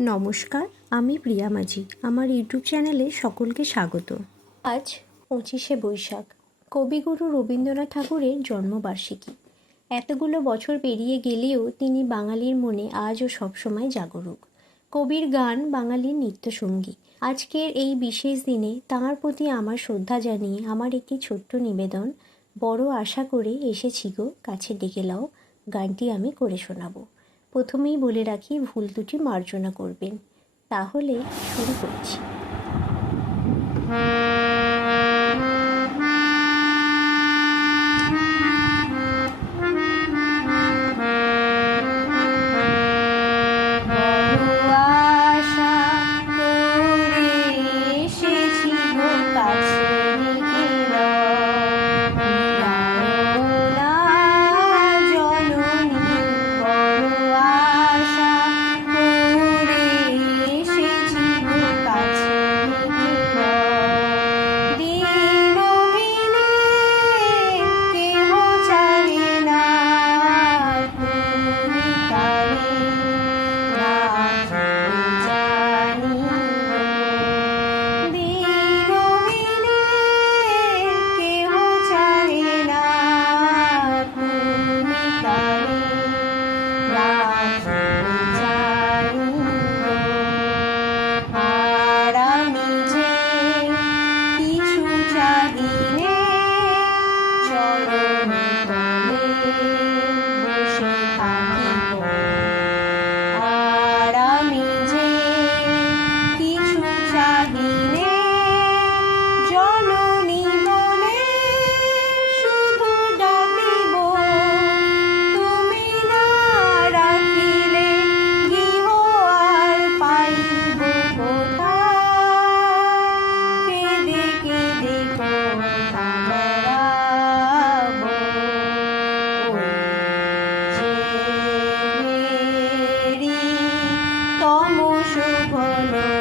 নমস্কার, আমি প্রিয়া মাঝি। আমার ইউটিউব চ্যানেলে সকলকে স্বাগত। আজ পঁচিশে বৈশাখ। কবিগুরু রবীন্দ্রনাথ ঠাকুরের জন্মবার্ষিকী। এতগুলো বছর পেরিয়ে গেলেও তিনি বাঙালির মনে আজও সবসময় জাগরুক। কবির গান বাঙালির নিত্যসঙ্গী। আজকের এই বিশেষ দিনে তাঁর প্রতি আমার শ্রদ্ধা জানিয়ে আমার একটি ছোট্ট নিবেদন, বড় আশা করে এসেছি গো, কাছে ডেকে লাও, গানটি আমি করে শোনাবো। প্রথমেই বলে রাখি ভুল দুটি মার্জনা করবেন। তাহলে শুরু করছি। শুভ না